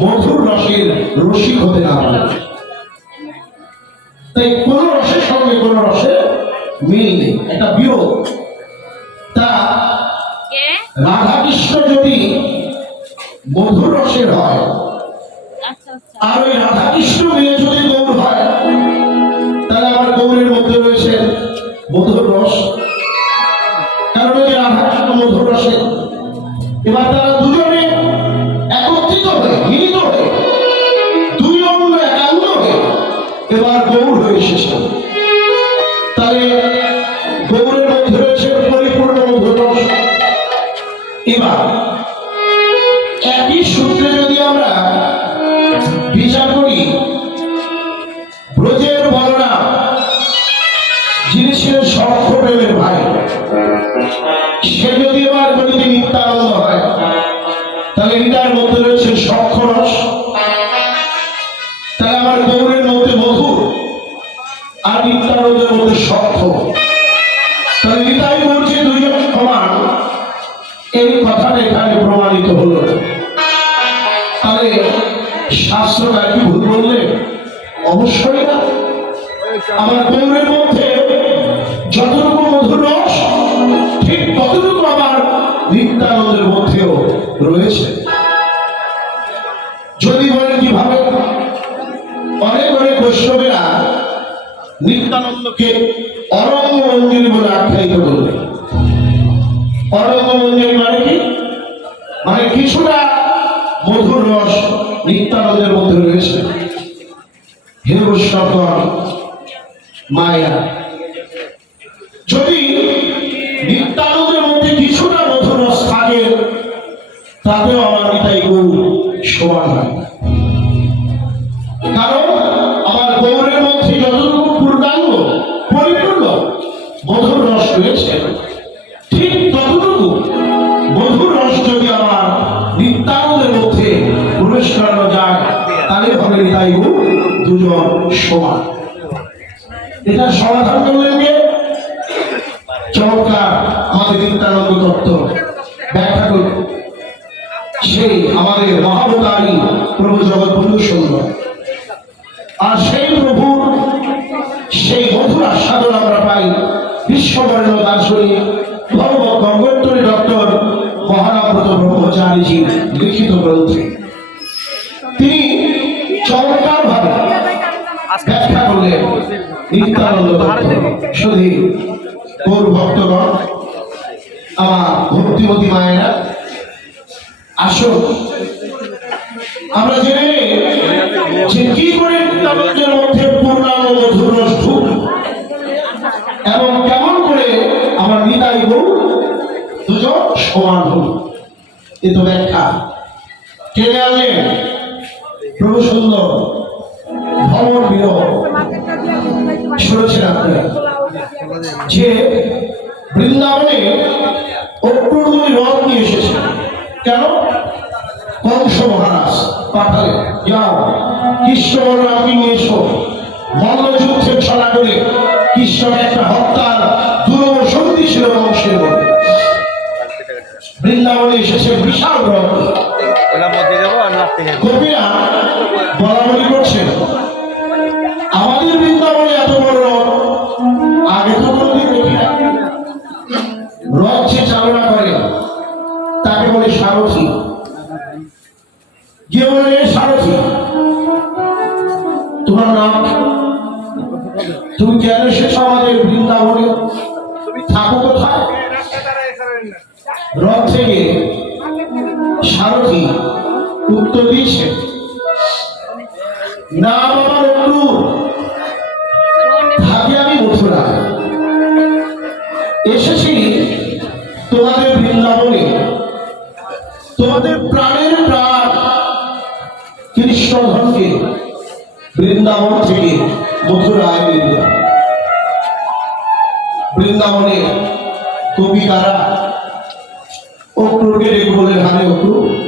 মধুর রসের রসিক হতে না পারে। তাই কোন রসের সঙ্গে কোন রসের মিল নেই একটা বিরোধ তা রাধা কৃষ্ণ যদি মধুর রসের হয় আচ্ছা আচ্ছা। আর ওই রাধা কৃষ্ণ মিলে যদি গৌর হয় তাহলে আমার গৌরের মধ্যে রয়েছে মধুর রস। কারণ ওই যে রাধা কৃষ্ণ মধুর রসে এবার তারা দুজনে হয়ে মিলিত হয়ে, দুই অঙ্গ একাঙ্গ হয়ে, এবার গৌর হয়ে এসেছে তাহলে গৌরের মধ্যে রয়েছে পরিপূর্ণ এবার হৃদয়ের মধ্যে রয়েছে সক্ষ রস। তাহলে আমার গৌরের মধ্যে মধু আর নিত্যানন্দের মধ্যে সক্ষ তাহলে হৃদয় বলছে দুইজন সমান এই কথাটা এখানে প্রমাণিত হলো। তাহলে শাস্ত্রটা কি ভুল বললে? অবশ্যই না। আমার গৌরের নিত্যানন্দকে অরঙ্গ মঞ্জুরি বলে আখ্যায়িত করলেন অরঙ্গ মঞ্জুরি মানে কি? মানে কিছুটা মধুর রস নিত্যানন্দের মধ্যে রয়েছে। হে বৈষ্ণবগণ মায়া। যদি নিত্যানন্দের মধ্যে কিছুটা মধুর রস থাকে, তাতেও আমার নিতাই গৌর সমান হয়। এটা সমাধান করলেন কে? চমৎকার। আমাদের নিত্যানন্দ তত্ত্ব ব্যাখ্যা করল সেই আমাদের মহাবতারী প্রভু জগৎ বন্ধু সুন্দর আর সেই প্রভুর সেই মধুর আস্বাদন আমরা পাই। বিশ্ববর্ণ দার্শনিক গৌর ভক্তগণ, আমার ভক্তিমতী মায়েরা আসুন আমরা যে কি করে এবং কেমন করে আমার নিতাই গৌর দুজন সমান হল। তো ব্যাখ্যা। টেনে আনলেন প্রভু সুন্দর ভ্রমণ বিরহ। শুনেছেন আপনারা যে বৃন্দাবনে অক্টোরমণি রথ নিয়ে এসেছে। কেন? কংস মহারাজ পাঠালে যাও কৃষ্ণ বলরামকে নিয়ে এসো। মল্লযুদ্ধে ছড়া করে কৃষ্ণকে একটা হত্যার দুরব শক্তি ছিল বংশের মধ্যে বৃন্দাবনে এসেছে বিশাল রথ। গোপীরা বলাবলি করছেন। বলে সারথি। বলে সারথি। তোমার নাম? তুমি কেন এসেছ আমাদের বৃন্দাবনে থাকো কোথায়? রথ থেকে সারথি উত্তর দিয়েছে। না তোমাদের প্রাণের প্রাণ। কৃষ্ণধনকে বৃন্দাবন থেকে মথুরায় নিয়ে যাও। বৃন্দাবনে কবিতারা অক্রুরকে ডেকে বলে হারে অক্রুর।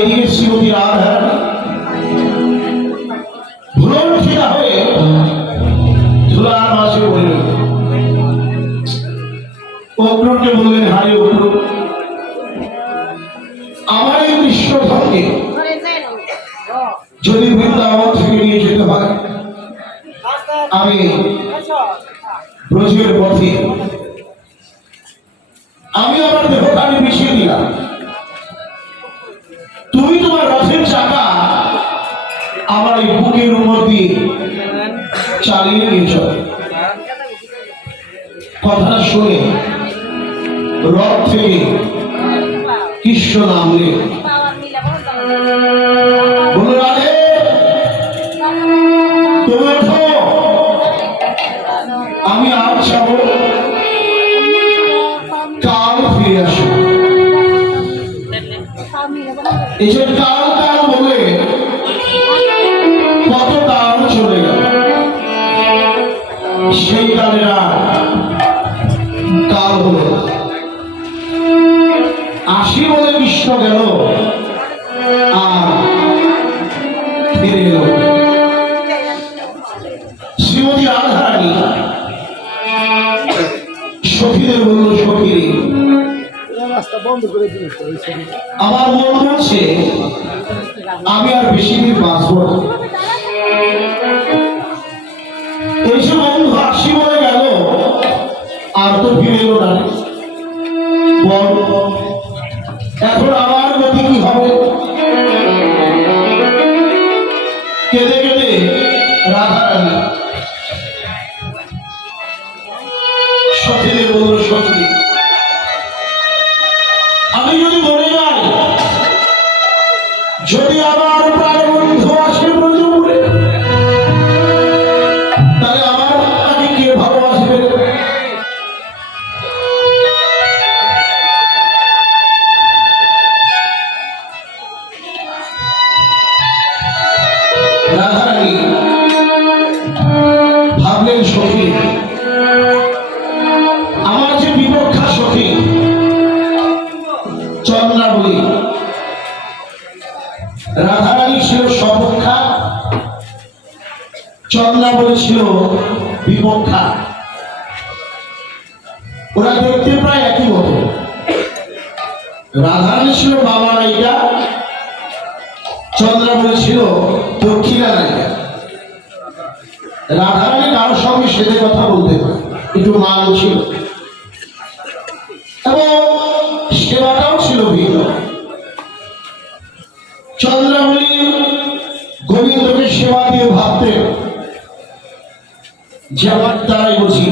এদিকে শ্রীমতী রাধা ভুলঠিয়া আমার এই যদি বৃন্দাবন থেকে নিয়ে যেতে হয়, আমি ব্রজের পথে আমি আমার দেহখানি মিশিয়ে দিলাম। আমার এই বুকের উপর দিয়ে চালিয়ে নিয়ে চলো। কথাটা শুনে রথ থেকে কৃষ্ণ নামলে আমি আর যাব। কাল ফিরে আসব। এই যে কাল শ্রীমতী রাধারানী সখীদের বলল সখী আমার মন বলছে, আমি আর বেশি দিন বাঁচব যে বন্ধু আসি বলে গেল, আর তো ফিরে এলো না। এখন আমার গতি কি হবে? কেঁদে কেঁদে রাধা চন্দ্রাবলী ছিল বিপক্ষা ওরা দেখতে প্রায় একই মতো। রাধারানী ছিল বাবা নায়িকা, চন্দ্রাবলী ছিল দক্ষিণা নায়িকা। রাধারানী কারোর সঙ্গে সেদে কথা বলতে একটু মান ছিল। এবং যে আমার দ্বারাই বুঝি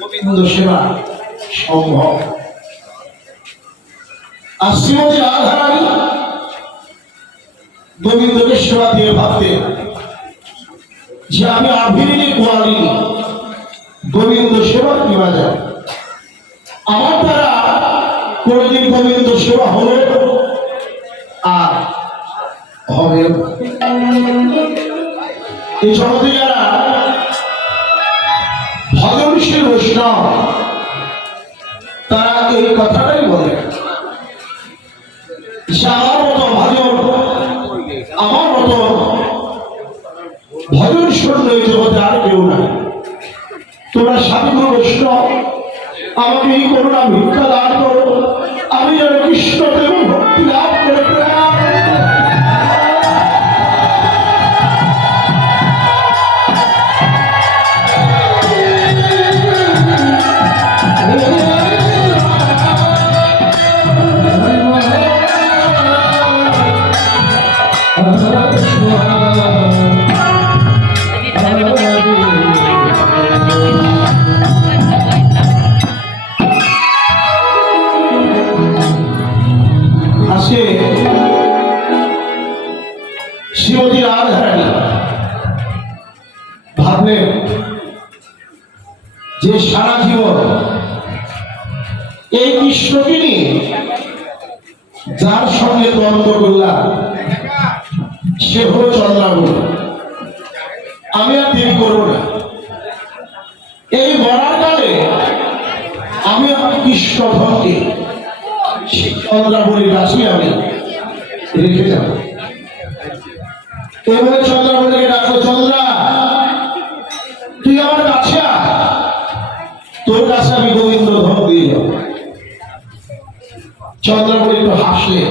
গোবিন্দ সেবা সম্ভব আর শ্রীমতী রাধারানী গোবিন্দকে সেবা দিয়ে ভাবতেন যে আমি আভিরিনী কোয়ালিনী গোবিন্দ সেবা কিবা যায় আমার দ্বারা কোনদিন গোবিন্দ সেবা হলো আর হবে। এই জগতে যারা তারা এই কথাটাই বলে আমার মতো ভজন আমার মতো ভজন শূন্য এই জগতে আর কেউ নাই তোমরা সাধুগুরু বৈষ্ণব আমাকে এই করুণা ভিক্ষা দান করো আমি যেন কৃষ্ণদেব ভক্তি লাভ করে Oh, সে হলো চন্দ্রাবলী আমি আর দেরি করব না। এই মরার কালে আমি কৃষ্ণ ভক্তি চন্দ্রাবলীর কাছে আমি রেখে যাব। এবারে চন্দ্রাবলীকে ডাকো, চন্দ্রা, তুই আমার কাছে তোর কাছে আমি গোবিন্দ ধন দিয়ে যাব। চন্দ্রাবলী একটু হাসলে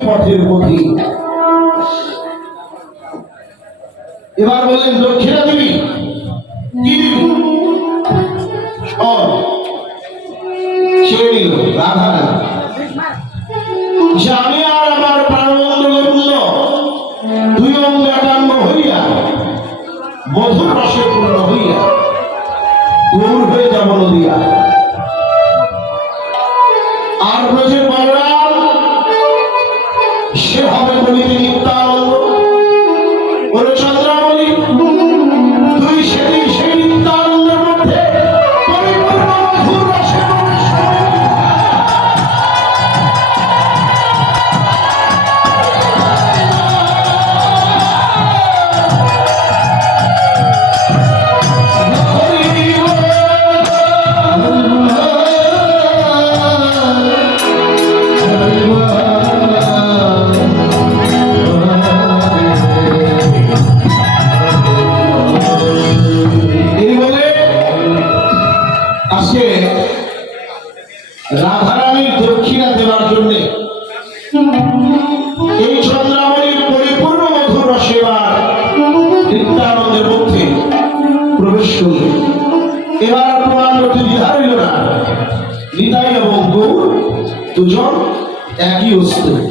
পথের পথি এবার বলেন দক্ষিণা নিতাই